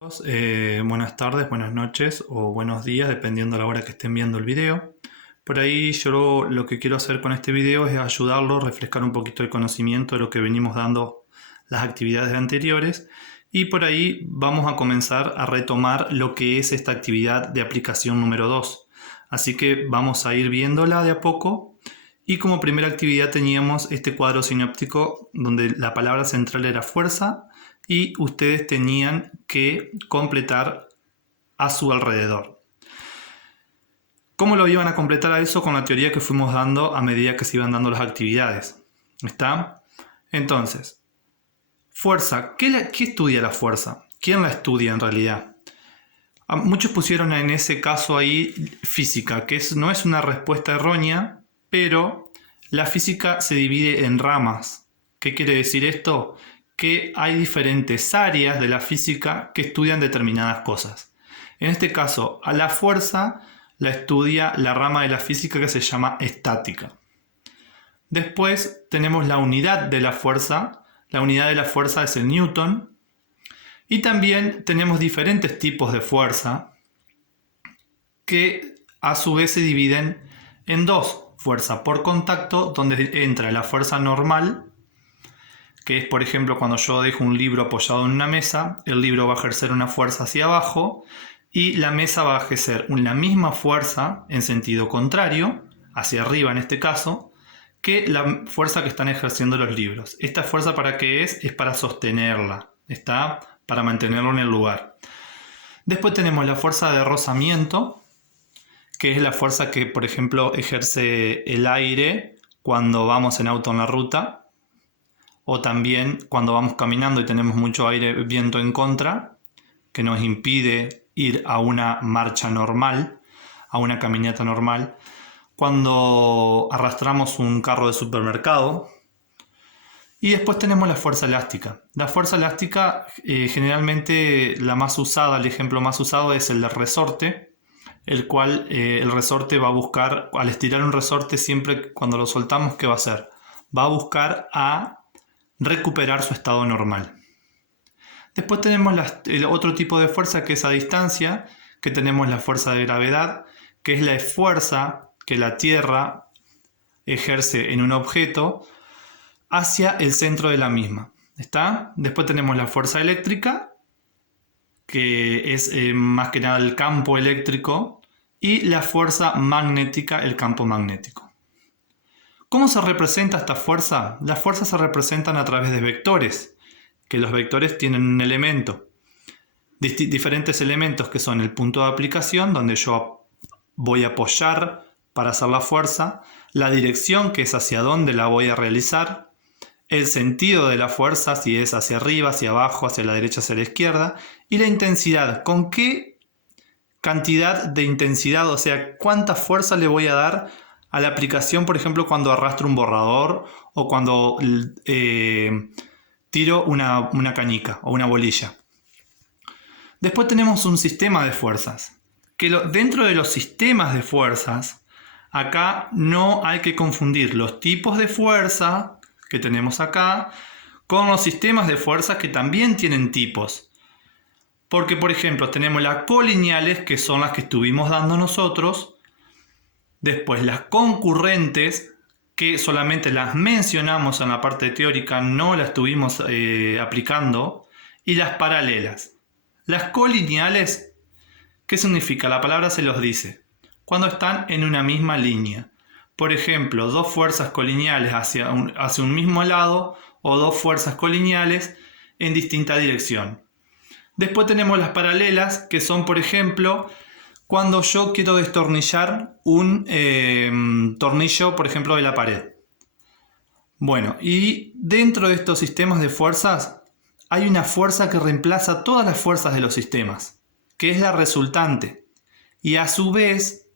Buenas tardes, buenas noches o buenos días, dependiendo de la hora que estén viendo el video. Por ahí yo lo que quiero hacer con este video es ayudarlo, refrescar un poquito el conocimiento de lo que venimos dando las actividades anteriores, y por ahí vamos a comenzar a retomar lo que es esta actividad de aplicación número 2. Así que vamos a ir viéndola de a poco, y como primera actividad teníamos este cuadro sinóptico donde la palabra central era fuerza y ustedes tenían que completar a su alrededor. ¿Cómo lo iban a completar a eso? Con la teoría que fuimos dando a medida que se iban dando las actividades. ¿Está? Entonces, fuerza. ¿Qué estudia la fuerza? ¿Quién la estudia en realidad? Muchos pusieron en ese caso ahí física, que no es una respuesta errónea, pero la física se divide en ramas. ¿Qué quiere decir esto? Que hay diferentes áreas de la física que estudian determinadas cosas. En este caso, a la fuerza la estudia la rama de la física que se llama estática. Después tenemos la unidad de la fuerza. La unidad de la fuerza es el Newton. Y también tenemos diferentes tipos de fuerza que a su vez se dividen en dos. Fuerza por contacto, donde entra la fuerza normal, que es, por ejemplo, cuando yo dejo un libro apoyado en una mesa, el libro va a ejercer una fuerza hacia abajo y la mesa va a ejercer la misma fuerza en sentido contrario, hacia arriba en este caso, que la fuerza que están ejerciendo los libros. ¿Esta fuerza para qué es? Es para sostenerla, ¿está? Para mantenerlo en el lugar. Después tenemos la fuerza de rozamiento, que es la fuerza que, por ejemplo, ejerce el aire cuando vamos en auto en la ruta, o también cuando vamos caminando y tenemos mucho aire, viento en contra, que nos impide ir a una marcha normal, a una caminata normal. Cuando arrastramos un carro de supermercado. Y después tenemos la fuerza elástica. La fuerza elástica, generalmente la más usada, el ejemplo más usado es el del resorte, el cual el resorte va a buscar, al estirar un resorte, siempre cuando lo soltamos, ¿qué va a hacer? Va a buscar a recuperar su estado normal. Después tenemos el otro tipo de fuerza, que es a distancia, que tenemos la fuerza de gravedad, que es la fuerza que la Tierra ejerce en un objeto hacia el centro de la misma. ¿Está? Después tenemos la fuerza eléctrica, que es más que nada el campo eléctrico, y la fuerza magnética, el campo magnético. ¿Cómo se representa esta fuerza? Las fuerzas se representan a través de vectores, que los vectores tienen un elemento, diferentes elementos, que son el punto de aplicación, donde yo voy a apoyar para hacer la fuerza, la dirección, que es hacia dónde la voy a realizar, el sentido de la fuerza, si es hacia arriba, hacia abajo, hacia la derecha, hacia la izquierda, y la intensidad, con qué cantidad de intensidad, o sea, cuánta fuerza le voy a dar a la aplicación, por ejemplo, cuando arrastro un borrador o cuando tiro una canica o una bolilla. Después tenemos un sistema de fuerzas, que dentro de los sistemas de fuerzas, acá no hay que confundir los tipos de fuerza que tenemos acá con los sistemas de fuerzas que también tienen tipos. Porque, por ejemplo, tenemos las colineales, que son las que estuvimos dando nosotros. Después las concurrentes, que solamente las mencionamos en la parte teórica, no las estuvimos aplicando. Y las paralelas. Las colineales, ¿qué significa? La palabra se los dice. Cuando están en una misma línea. Por ejemplo, dos fuerzas colineales hacia un mismo lado, o dos fuerzas colineales en distinta dirección. Después tenemos las paralelas, que son, por ejemplo, cuando yo quiero destornillar un tornillo, por ejemplo, de la pared. Bueno, y dentro de estos sistemas de fuerzas hay una fuerza que reemplaza todas las fuerzas de los sistemas, que es la resultante. Y a su vez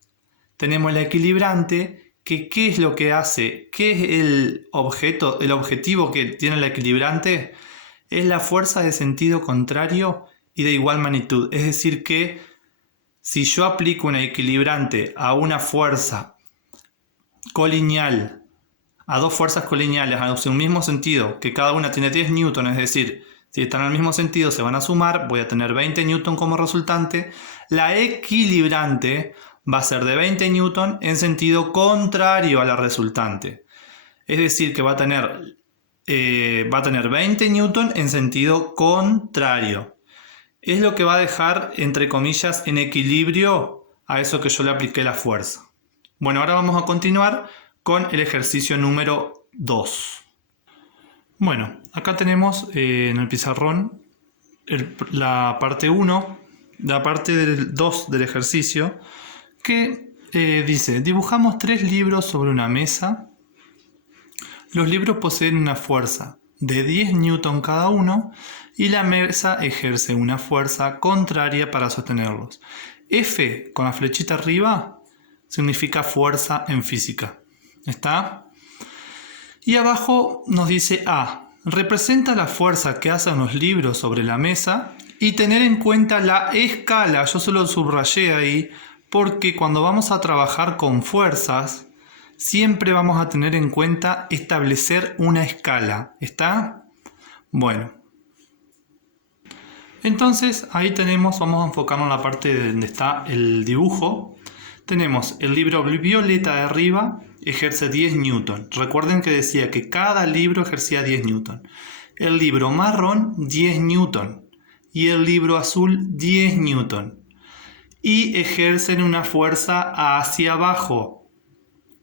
tenemos la equilibrante, que ¿qué es lo que hace? ¿Qué es el objetivo que tiene la equilibrante? Es la fuerza de sentido contrario y de igual magnitud. Es decir que si yo aplico una equilibrante a una fuerza colineal, a dos fuerzas colineales hacia un mismo sentido, que cada una tiene 10 newtons, es decir, Si están en el mismo sentido se van a sumar, voy a tener 20 newton como resultante. La equilibrante va a ser de 20 newton en sentido contrario a la resultante. Es decir, que va a tener 20 newton en sentido contrario. Es lo que va a dejar, entre comillas, en equilibrio a eso que yo le apliqué la fuerza. Bueno, ahora vamos a continuar con el ejercicio número 2. Bueno, acá tenemos en el pizarrón la parte 1, la parte 2 del ejercicio, que dice: dibujamos 3 libros sobre una mesa. Los libros poseen una fuerza de 10 newton cada uno y la mesa ejerce una fuerza contraria para sostenerlos. F, con la flechita arriba, significa fuerza en física. ¿Está? Y abajo nos dice A. Representa la fuerza que hacen los libros sobre la mesa y tener en cuenta la escala. Yo solo subrayé ahí porque cuando vamos a trabajar con fuerzas, siempre vamos a tener en cuenta establecer una escala. ¿Está? Bueno. Entonces ahí tenemos, vamos a enfocarnos en la parte donde está el dibujo. Tenemos el libro violeta de arriba, ejerce 10 newton. Recuerden que decía que cada libro ejercía 10 newton. El libro marrón, 10 newton. Y el libro azul, 10 newton. Y ejercen una fuerza hacia abajo.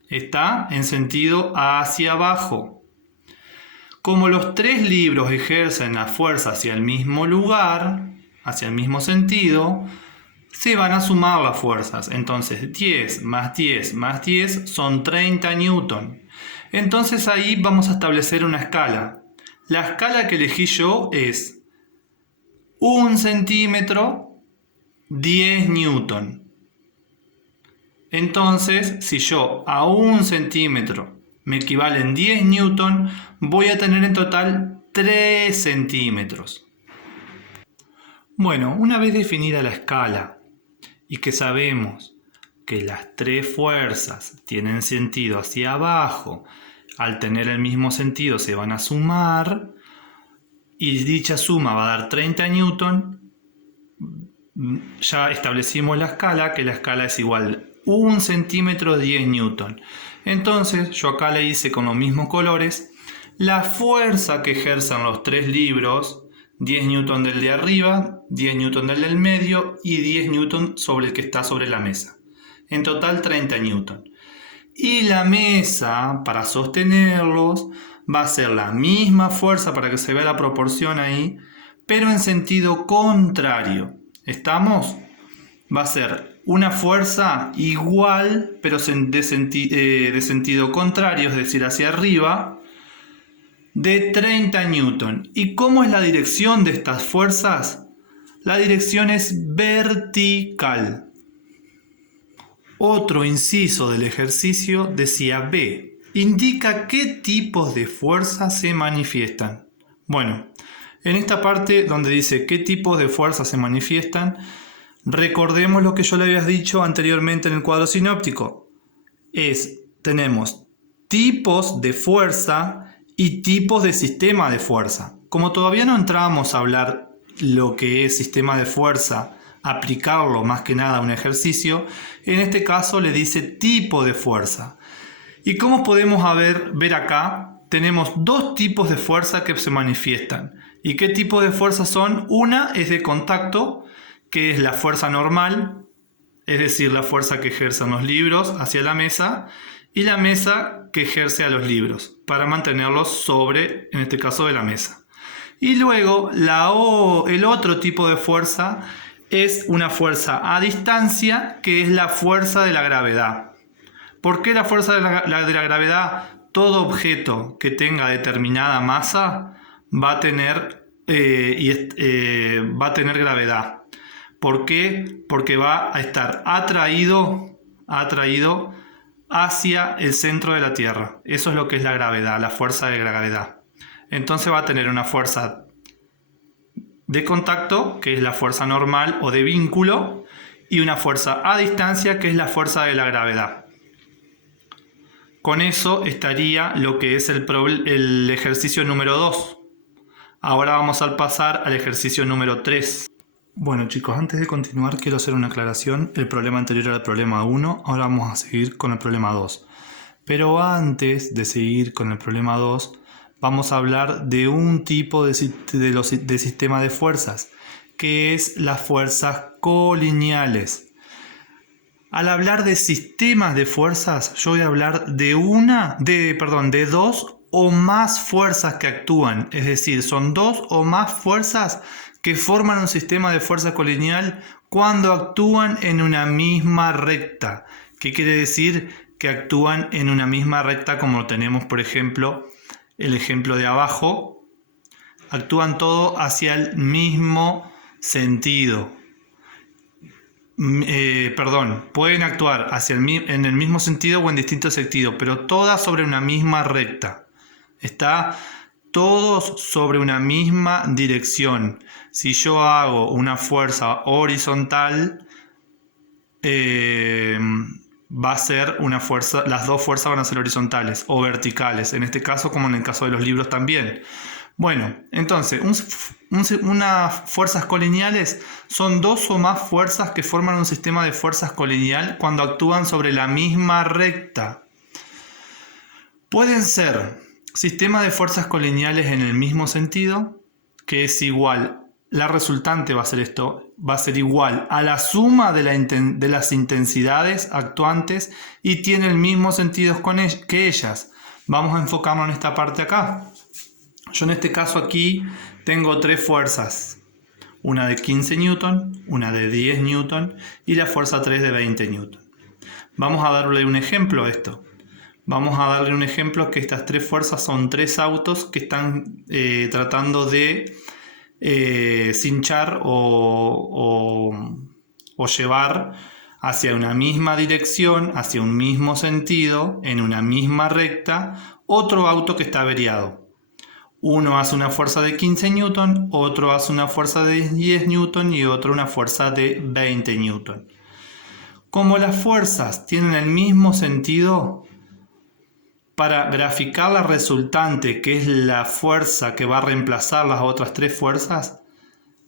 Está en sentido hacia abajo. Como los 3 libros ejercen la fuerza hacia el mismo lugar, hacia el mismo sentido, se van a sumar las fuerzas. Entonces 10 más 10 más 10 son 30 newton. Entonces ahí vamos a establecer una escala. La escala que elegí yo es 1 centímetro, 10 newton. Entonces, si yo a 1 centímetro me equivalen 10 newton, voy a tener en total 3 centímetros. Bueno, una vez definida la escala y que sabemos que las 3 fuerzas tienen sentido hacia abajo, al tener el mismo sentido se van a sumar y dicha suma va a dar 30 newton, ya establecimos la escala, que la escala es igual a 1 centímetro 10 newton. Entonces yo acá le hice con los mismos colores la fuerza que ejercen los 3 libros, 10 newton del de arriba, 10 newton del medio y 10 newton sobre el que está sobre la mesa. En total 30 newton. Y la mesa, para sostenerlos, va a ser la misma fuerza para que se vea la proporción ahí, pero en sentido contrario. ¿Estamos? Va a ser una fuerza igual, pero de sentido contrario, es decir, hacia arriba, de 30 newton. ¿Y cómo es la dirección de estas fuerzas? La dirección es vertical. Otro inciso del ejercicio decía B. Indica qué tipos de fuerzas se manifiestan. Bueno, en esta parte donde dice qué tipos de fuerzas se manifiestan, recordemos lo que yo le había dicho anteriormente en el cuadro sinóptico. Tenemos tipos de fuerza y tipos de sistema de fuerza. Como todavía no entramos a hablar lo que es sistema de fuerza, aplicarlo más que nada a un ejercicio, en este caso le dice tipo de fuerza. Y como podemos ver acá, tenemos 2 tipos de fuerza que se manifiestan. ¿Y qué tipo de fuerza son? Una es de contacto, que es la fuerza normal, es decir, la fuerza que ejercen los libros hacia la mesa, y la mesa que ejerce a los libros, para mantenerlos sobre, en este caso, de la mesa. Y luego, el otro tipo de fuerza es una fuerza a distancia, que es la fuerza de la gravedad. ¿Por qué la fuerza de la gravedad? Todo objeto que tenga determinada masa va a tener gravedad. ¿Por qué? Porque va a estar atraído hacia el centro de la Tierra. Eso es lo que es la gravedad, la fuerza de la gravedad. Entonces va a tener una fuerza de contacto, que es la fuerza normal o de vínculo, y una fuerza a distancia, que es la fuerza de la gravedad. Con eso estaría lo que es el ejercicio número 2. Ahora vamos a pasar al ejercicio número 3. Bueno chicos, antes de continuar quiero hacer una aclaración. El problema anterior era el problema 1, ahora vamos a seguir con el problema 2. Pero antes de seguir con el problema 2, vamos a hablar de un tipo de sistema de fuerzas, que es las fuerzas colineales. Al hablar de sistemas de fuerzas, yo voy a hablar de dos o más fuerzas que actúan. Es decir, son dos o más fuerzas que forman un sistema de fuerza colineal cuando actúan en una misma recta. ¿Qué quiere decir? Que actúan en una misma recta, como tenemos, por ejemplo, el ejemplo de abajo. Actúan todos hacia el mismo sentido. Pueden actuar en el mismo sentido o en distintos sentidos, pero todas sobre una misma recta. Está todos sobre una misma dirección. Si yo hago una fuerza horizontal, va a ser una fuerza, las dos fuerzas van a ser horizontales o verticales, en este caso como en el caso de los libros también. Bueno, entonces, unas fuerzas colineales son dos o más fuerzas que forman un sistema de fuerzas colineal cuando actúan sobre la misma recta. Pueden ser sistemas de fuerzas colineales en el mismo sentido, que es igual, la resultante va a ser esto, va a ser igual a la suma de las intensidades actuantes y tiene el mismo sentido que ellas. Vamos a enfocarnos en esta parte acá. Yo en este caso aquí tengo tres fuerzas, una de 15 Newton, una de 10 Newton y la fuerza 3 de 20 Newton. Vamos a darle un ejemplo a esto. Vamos a darle un ejemplo que estas tres fuerzas son tres autos que están tratando de cinchar o llevar hacia una misma dirección, hacia un mismo sentido, en una misma recta, otro auto que está averiado. Uno hace una fuerza de 15 Newton, otro hace una fuerza de 10 Newton y otro una fuerza de 20 Newton. Como las fuerzas tienen el mismo sentido, para graficar la resultante, que es la fuerza que va a reemplazar las otras tres fuerzas,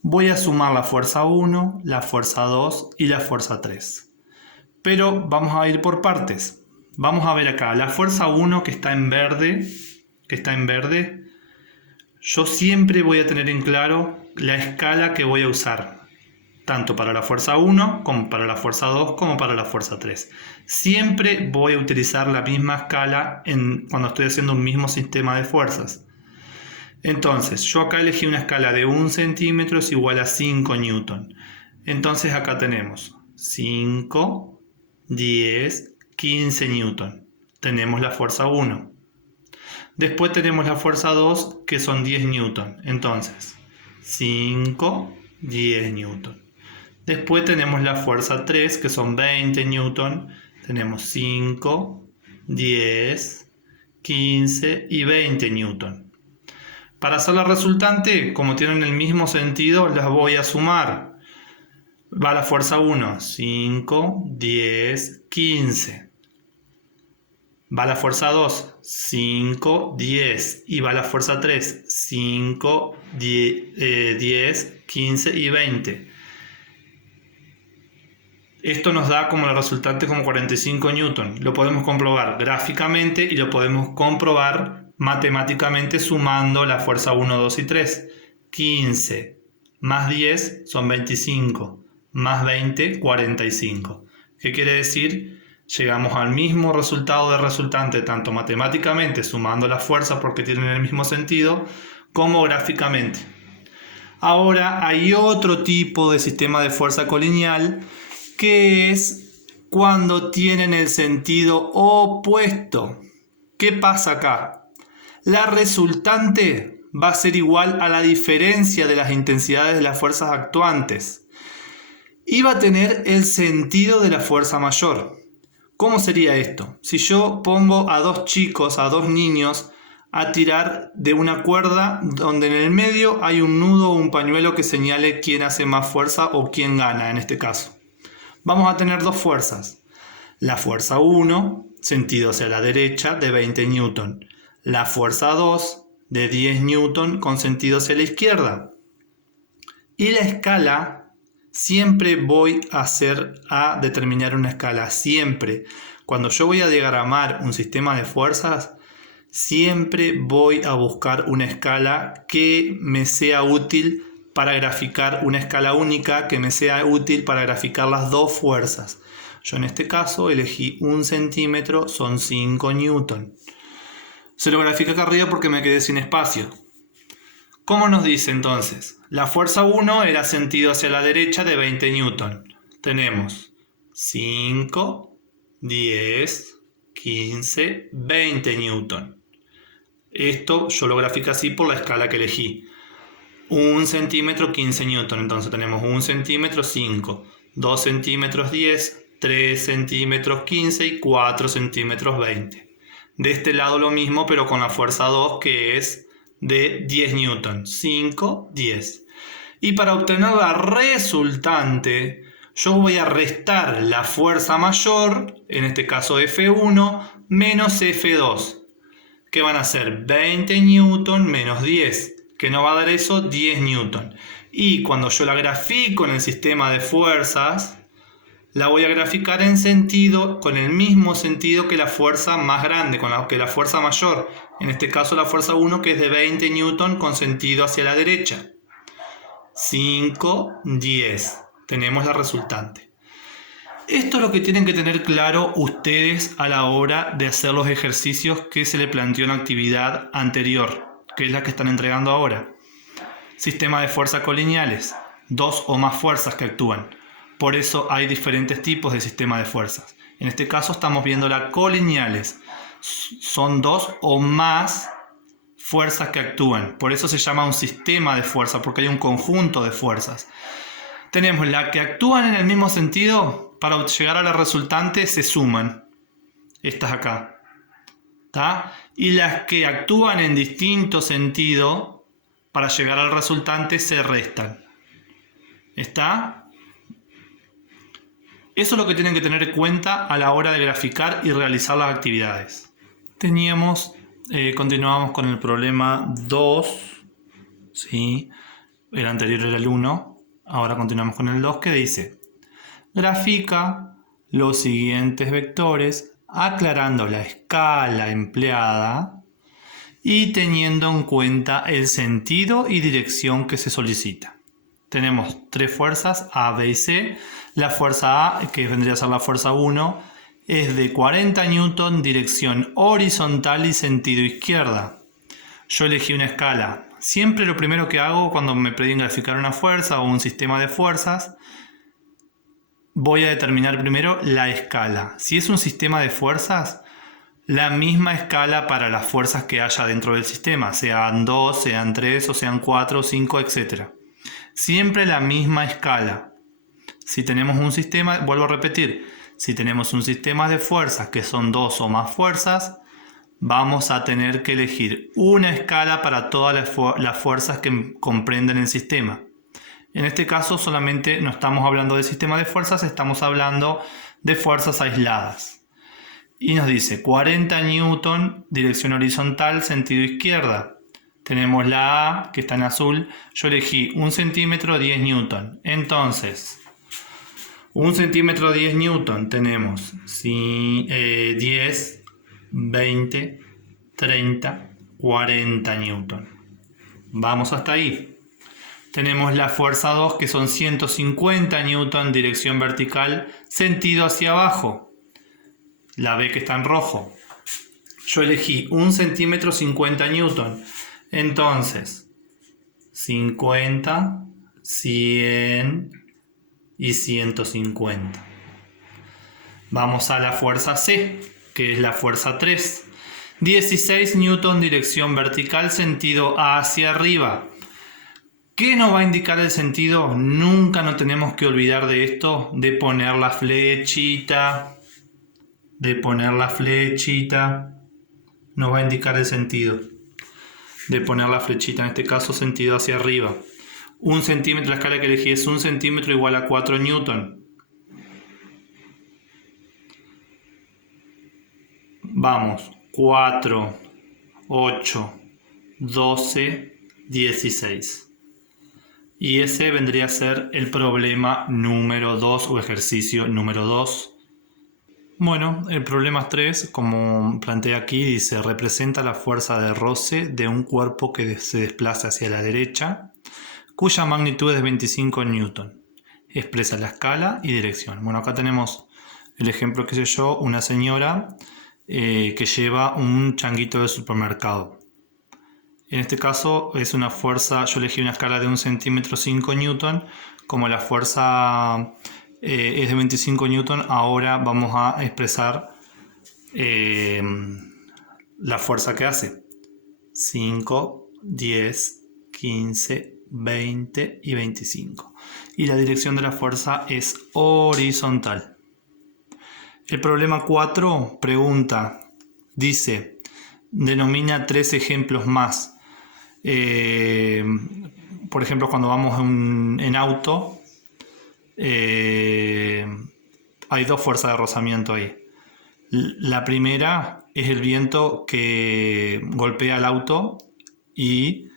voy a sumar la fuerza 1, la fuerza 2 y la fuerza 3. Pero vamos a ir por partes. Vamos a ver acá, la fuerza 1 que está en verde, yo siempre voy a tener en claro la escala que voy a usar, tanto para la fuerza 1, como para la fuerza 2, como para la fuerza 3. Siempre voy a utilizar la misma escala cuando estoy haciendo un mismo sistema de fuerzas. Entonces, yo acá elegí una escala de 1 centímetro es igual a 5 Newton. Entonces acá tenemos 5, 10, 15 Newton. Tenemos la fuerza 1. Después tenemos la fuerza 2, que son 10 Newton. Entonces, 5, 10 Newton. Después tenemos la fuerza 3, que son 20 Newton. Tenemos 5, 10, 15 y 20 Newton. Para hacer la resultante, como tienen el mismo sentido, las voy a sumar. Va la fuerza 1, 5, 10, 15. Va la fuerza 2, 5, 10. Y va la fuerza 3, 5, 10, 15 y 20. Esto nos da como la resultante como 45 Newton. Lo podemos comprobar gráficamente y lo podemos comprobar matemáticamente sumando la fuerza 1, 2 y 3. 15 más 10 son 25, más 20, 45. ¿Qué quiere decir? Llegamos al mismo resultado de resultante, tanto matemáticamente sumando las fuerzas porque tienen el mismo sentido, como gráficamente. Ahora hay otro tipo de sistema de fuerza colineal, que es cuando tienen el sentido opuesto. ¿Qué pasa acá? La resultante va a ser igual a la diferencia de las intensidades de las fuerzas actuantes y va a tener el sentido de la fuerza mayor. ¿Cómo sería esto? Si yo pongo a dos chicos, a dos niños, a tirar de una cuerda donde en el medio hay un nudo o un pañuelo que señale quién hace más fuerza o quién gana en este caso. Vamos a tener dos fuerzas. La fuerza 1, sentido hacia la derecha, de 20 Newton. La fuerza 2, de 10 newton con sentido hacia la izquierda. Y la escala, siempre voy a determinar una escala, siempre. Cuando yo voy a diagramar un sistema de fuerzas, siempre voy a buscar una escala que me sea útil para graficar, una escala única que me sea útil para graficar las dos fuerzas. Yo en este caso elegí 1 centímetro, son 5 newton. Se lo grafiqué acá arriba porque me quedé sin espacio. ¿Cómo nos dice entonces? La fuerza 1 era sentido hacia la derecha de 20 newton. Tenemos 5, 10, 15, 20 newton. Esto yo lo grafico así por la escala que elegí. 1 centímetro, 15 newton. Entonces tenemos 1 centímetro, 5. 2 centímetros, 10. 3 centímetros, 15. Y 4 centímetros, 20. De este lado lo mismo, pero con la fuerza 2, que es de 10 newton. 5, 10. Y para obtener la resultante, yo voy a restar la fuerza mayor, en este caso F1, menos F2. Que van a ser 20 newton menos 10, que nos va a dar eso 10 newton. Y cuando yo la grafico en el sistema de fuerzas, la voy a graficar con el mismo sentido que la fuerza más grande, que la fuerza mayor. En este caso la fuerza 1, que es de 20 newton con sentido hacia la derecha. 5, 10. Tenemos la resultante. Esto es lo que tienen que tener claro ustedes a la hora de hacer los ejercicios que se le planteó en la actividad anterior, que es la que están entregando ahora. Sistema de fuerzas colineales, 2 o más fuerzas que actúan. Por eso hay diferentes tipos de sistema de fuerzas. En este caso estamos viendo las colineales. Son 2 o más fuerzas que actúan. Por eso se llama un sistema de fuerzas, porque hay un conjunto de fuerzas. Tenemos las que actúan en el mismo sentido. Para llegar a la resultante se suman. Estas acá. ¿Tá? Y las que actúan en distinto sentido, para llegar al resultante se restan. ¿Está? Eso es lo que tienen que tener en cuenta a la hora de graficar y realizar las actividades. Continuamos con el problema 2. ¿Sí? El anterior era el 1. Ahora continuamos con el 2, que dice: grafica los siguientes vectores aclarando la escala empleada y teniendo en cuenta el sentido y dirección que se solicita. Tenemos tres fuerzas, A, B y C. La fuerza A, que vendría a ser la fuerza 1, es de 40 newton, dirección horizontal y sentido izquierda. Yo elegí una escala. Siempre lo primero que hago cuando me piden graficar una fuerza o un sistema de fuerzas, voy a determinar primero la escala. Si es un sistema de fuerzas, la misma escala para las fuerzas que haya dentro del sistema, sean 2, sean 3 o sean 4, 5, etc. Siempre la misma escala. Si tenemos un sistema, vuelvo a repetir, si tenemos un sistema de fuerzas que son 2 o más fuerzas, vamos a tener que elegir una escala para todas las fuerzas que comprenden el sistema. En este caso solamente no estamos hablando de sistema de fuerzas, estamos hablando de fuerzas aisladas. Y nos dice 40 newton, dirección horizontal, sentido izquierda. Tenemos la A, que está en azul. Yo elegí 1 centímetro, 10 newton. Entonces, 1 centímetro, 10 newton tenemos 10, 20, 30, 40 newton. Vamos hasta ahí. Tenemos la fuerza 2, que son 150 newton, dirección vertical, sentido hacia abajo. La B, que está en rojo. Yo elegí 1 centímetro, 50 newton. Entonces, 50, 100 y 150. Vamos a la fuerza C, que es la fuerza 3. 16 newton, dirección vertical, sentido hacia arriba. ¿Qué nos va a indicar el sentido? Nunca nos tenemos que olvidar de esto, de poner la flechita. Nos va a indicar el sentido. De poner la flechita, en este caso sentido hacia arriba. 1 centímetro, la escala que elegí es 1 centímetro igual a 4 newton. Vamos, 4, 8, 12, 16. Y ese vendría a ser el problema número 2 o ejercicio número 2. Bueno, el problema 3, como plantea aquí, dice: representa la fuerza de roce de un cuerpo que se desplaza hacia la derecha, cuya magnitud es 25 newton. Expresa la escala y dirección. Bueno, acá tenemos el ejemplo, qué sé yo, una señora que lleva un changuito de supermercado. En este caso es una fuerza, yo elegí una escala de 1 centímetro 5 newton. Como la fuerza es de 25 newton, ahora vamos a expresar la fuerza que hace. 5, 10, 15, 20 y 25. Y la dirección de la fuerza es horizontal. El problema 4 pregunta, dice, denomina 3 ejemplos más. Por ejemplo, cuando vamos en auto, hay 2 fuerzas de rozamiento ahí. La primera es el viento que golpea el auto y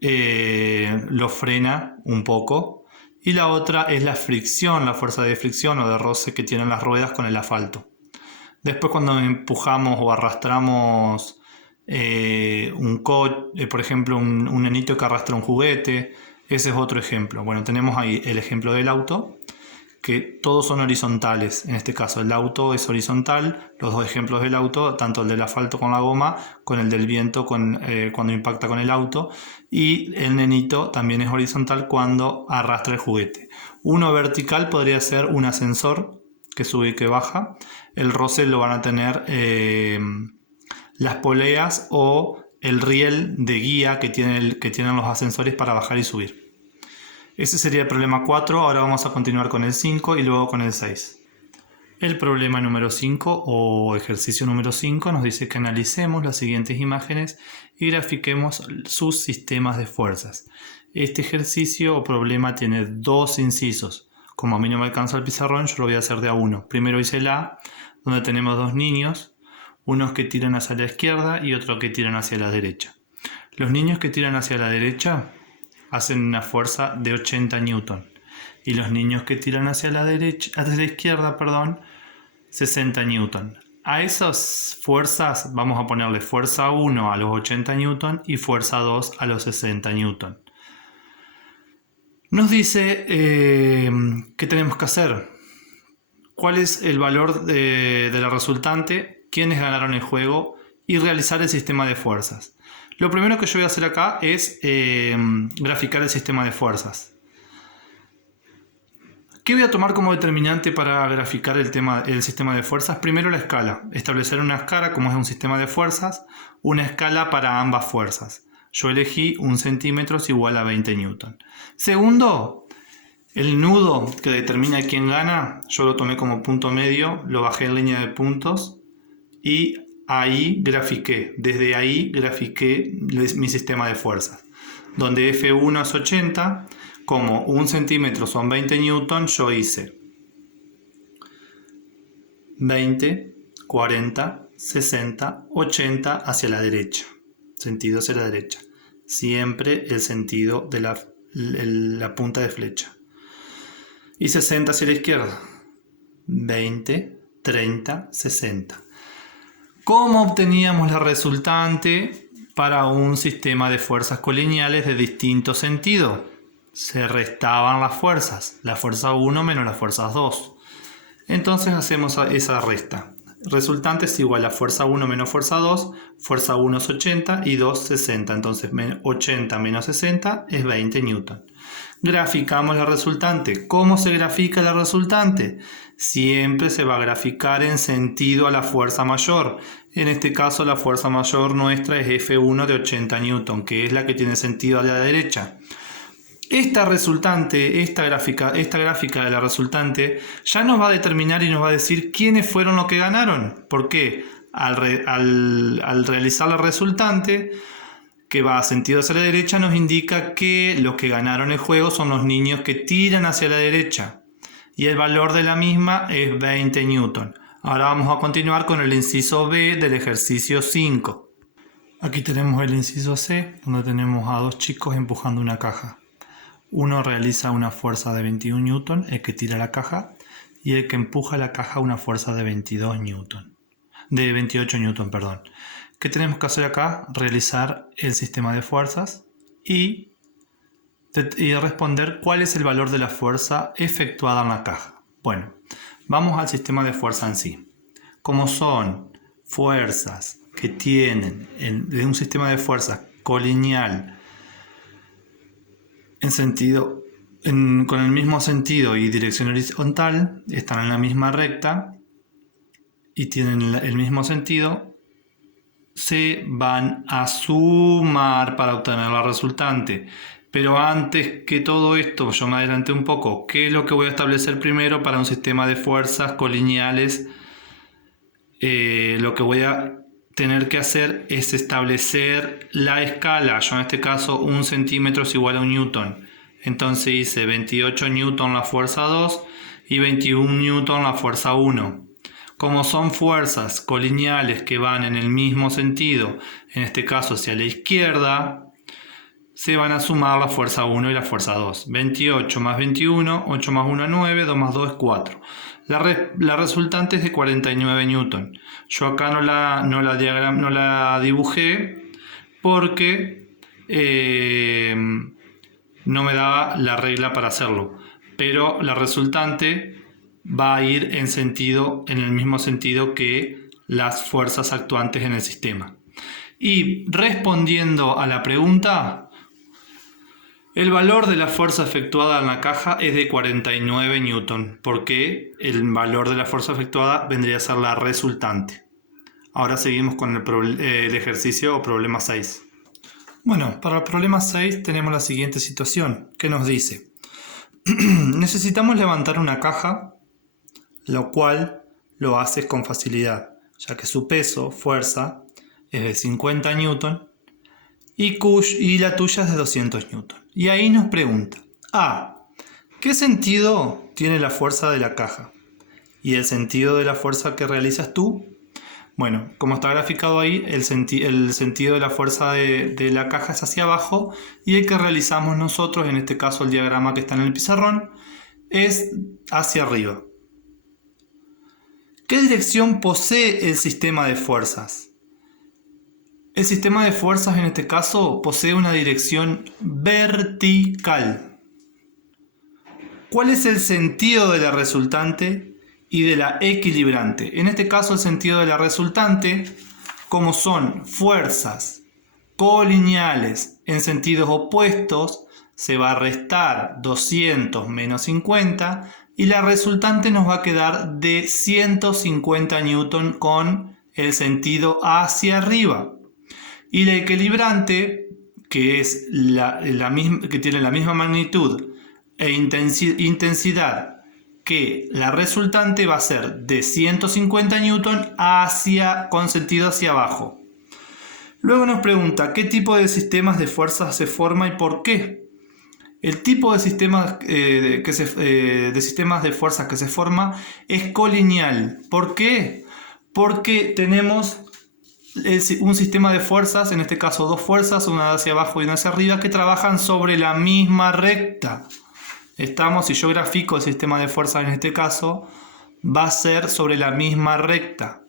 lo frena un poco. Y la otra es la fricción, la fuerza de fricción o de roce que tienen las ruedas con el asfalto. Después, cuando empujamos o arrastramos por ejemplo, un nenito que arrastra un juguete, ese es otro ejemplo. Bueno, tenemos ahí el ejemplo del auto, que todos son horizontales. En este caso el auto es horizontal, los 2 ejemplos del auto, tanto el del asfalto con la goma, con el del viento cuando impacta con el auto, y el nenito también es horizontal cuando arrastra el juguete. Uno vertical podría ser un ascensor que sube y que baja. El roce lo van a tener las poleas o el riel de guía que tienen los ascensores para bajar y subir. Ese sería el problema 4. Ahora vamos a continuar con el 5 y luego con el 6. El problema número 5 o ejercicio número 5 nos dice que analicemos las siguientes imágenes y grafiquemos sus sistemas de fuerzas. Este ejercicio o problema tiene 2 incisos. Como a mí no me alcanza el pizarrón, yo lo voy a hacer de a uno. Primero hice el A, donde tenemos 2 niños, unos que tiran hacia la izquierda y otros que tiran hacia la derecha. Los niños que tiran hacia la derecha hacen una fuerza de 80 newton y los niños que tiran hacia la izquierda, 60 newton. A esas fuerzas vamos a ponerle fuerza 1 a los 80 newton y fuerza 2 a los 60 newton. Nos dice qué tenemos que hacer, cuál es el valor de la resultante, quiénes ganaron el juego y realizar el sistema de fuerzas. Lo primero que yo voy a hacer acá es graficar el sistema de fuerzas. ¿Qué voy a tomar como determinante para graficar el sistema de fuerzas? Primero la escala. Establecer una escala, como es un sistema de fuerzas, una escala para ambas fuerzas. Yo elegí 1 centímetro es igual a 20 newton. Segundo, el nudo que determina quién gana, yo lo tomé como punto medio, lo bajé en línea de puntos y ahí grafiqué, desde ahí grafiqué mi sistema de fuerzas, donde F1 es 80, como 1 centímetro son 20 newton, yo hice 20, 40, 60, 80 hacia la derecha, sentido hacia la derecha, siempre el sentido de la punta de flecha, y 60 hacia la izquierda, 20, 30, 60. ¿Cómo obteníamos la resultante para un sistema de fuerzas colineales de distinto sentido? Se restaban las fuerzas, la fuerza 1 menos la fuerza 2. Entonces hacemos esa resta. Resultante es igual a fuerza 1 menos fuerza 2, fuerza 1 es 80 y 2 60. Entonces 80 menos 60 es 20 newton. Graficamos la resultante. ¿Cómo se grafica la resultante? Siempre se va a graficar en sentido a la fuerza mayor. En este caso la fuerza mayor nuestra es F1 de 80 newton, que es la que tiene sentido a la derecha. Esta resultante, esta gráfica de la resultante ya nos va a determinar y nos va a decir quiénes fueron los que ganaron. ¿Por qué? Al realizar la resultante, que va a sentido hacia la derecha, nos indica que los que ganaron el juego son los niños que tiran hacia la derecha. Y el valor de la misma es 20 newton. Ahora vamos a continuar con el inciso B del ejercicio 5. Aquí tenemos el inciso C, donde tenemos a dos chicos empujando una caja. Uno realiza una fuerza de 21 newton, el que tira la caja, y el que empuja la caja una fuerza de 22 newton. De 28 newton, perdón. ¿Qué tenemos que hacer acá? Realizar el sistema de fuerzas y responder cuál es el valor de la fuerza efectuada en la caja. Bueno, vamos al sistema de fuerza en sí. Como son fuerzas que tienen de un sistema de fuerzas colineal con el mismo sentido y dirección horizontal, están en la misma recta y tienen el mismo sentido, se van a sumar para obtener la resultante. Pero antes que todo esto, yo me adelanté un poco. ¿Qué es lo que voy a establecer primero para un sistema de fuerzas colineales? Lo que voy a tener que hacer es establecer la escala. Yo en este caso 1 centímetro es igual a 1 newton. Entonces hice 28 newton la fuerza 2 y 21 newton la fuerza 1. Como son fuerzas colineales que van en el mismo sentido, en este caso hacia la izquierda, se van a sumar la fuerza 1 y la fuerza 2. 28 más 21, 8 más 1 es 9, 2 más 2 es 4. La resultante es de 49 newton. Yo acá no la dibujé porque no me daba la regla para hacerlo. Pero la resultante va a ir en el mismo sentido que las fuerzas actuantes en el sistema. Y respondiendo a la pregunta, el valor de la fuerza efectuada en la caja es de 49 newton, porque el valor de la fuerza efectuada vendría a ser la resultante. Ahora seguimos con el ejercicio o problema 6. Bueno, para el problema 6 tenemos la siguiente situación, que nos dice: necesitamos levantar una caja, lo cual lo haces con facilidad, ya que su peso, fuerza, es de 50 newton y la tuya es de 200 newton. Y ahí nos pregunta: A, ¿qué sentido tiene la fuerza de la caja? ¿Y el sentido de la fuerza que realizas tú? Bueno, como está graficado ahí, el sentido de la fuerza de la caja es hacia abajo y el que realizamos nosotros, en este caso el diagrama que está en el pizarrón, es hacia arriba. ¿Qué dirección posee el sistema de fuerzas? El sistema de fuerzas en este caso posee una dirección vertical. ¿Cuál es el sentido de la resultante y de la equilibrante? En este caso el sentido de la resultante, como son fuerzas colineales en sentidos opuestos, se va a restar 200 menos 50 y la resultante nos va a quedar de 150 newton con el sentido hacia arriba. Y la equilibrante, que tiene la misma magnitud e intensidad que la resultante, va a ser de 150 newton con sentido hacia abajo. Luego nos pregunta qué tipo de sistemas de fuerzas se forma y por qué. El tipo de sistemas de fuerzas que se forma es colineal. ¿Por qué? Porque tenemos un sistema de fuerzas, en este caso dos fuerzas, una hacia abajo y una hacia arriba, que trabajan sobre la misma recta. Si yo grafico el sistema de fuerzas en este caso, va a ser sobre la misma recta.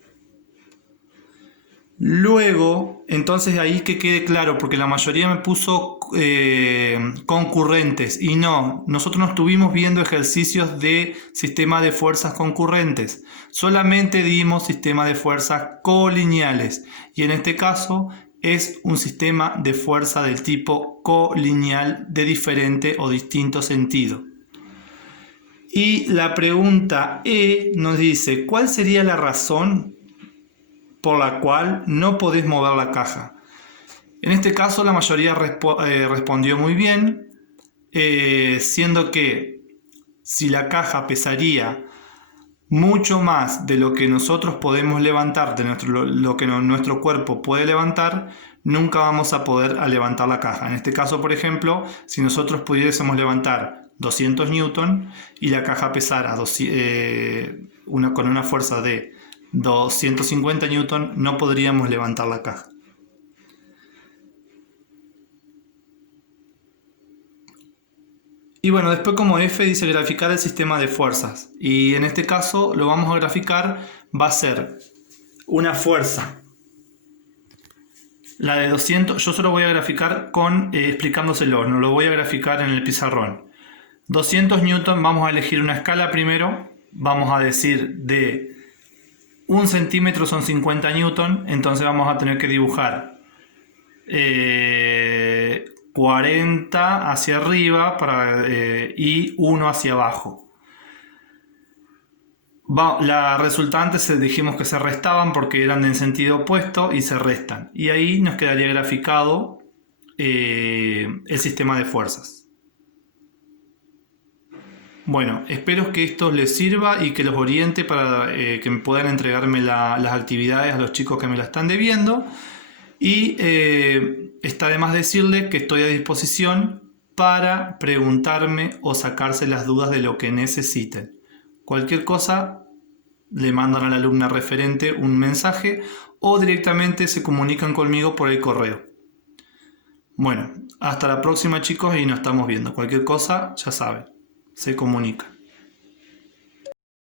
Luego, entonces ahí que quede claro, porque la mayoría me puso concurrentes y no, nosotros no estuvimos viendo ejercicios de sistema de fuerzas concurrentes, solamente dimos sistema de fuerzas colineales y en este caso es un sistema de fuerza del tipo colineal de diferente o distinto sentido. Y la pregunta E nos dice: ¿cuál sería la razón por la cual no podés mover la caja? En este caso la mayoría respondió muy bien, siendo que si la caja pesaría mucho más de lo que nosotros podemos levantar, lo que nuestro cuerpo puede levantar, nunca vamos a poder levantar la caja. En este caso, por ejemplo, si nosotros pudiésemos levantar 200 newton y la caja pesara con una fuerza de 250 newton, no podríamos levantar la caja. Y bueno, después como F dice graficar el sistema de fuerzas. Y en este caso lo vamos a graficar, va a ser una fuerza. La de 200, yo solo voy a graficar con explicándoselo, no lo voy a graficar en el pizarrón. 200 newton, vamos a elegir una escala primero, vamos a decir de 1 centímetro son 50 newton, entonces vamos a tener que dibujar 40 hacia arriba y 1 hacia abajo. La resultante dijimos que se restaban porque eran en sentido opuesto y se restan. Y ahí nos quedaría graficado el sistema de fuerzas. Bueno, espero que esto les sirva y que los oriente para que puedan entregarme las actividades a los chicos que me la están debiendo. Y está de más decirle que estoy a disposición para preguntarme o sacarse las dudas de lo que necesiten. Cualquier cosa, le mandan a la alumna referente un mensaje o directamente se comunican conmigo por el correo. Bueno, hasta la próxima chicos y nos estamos viendo. Cualquier cosa, ya saben, se comunica.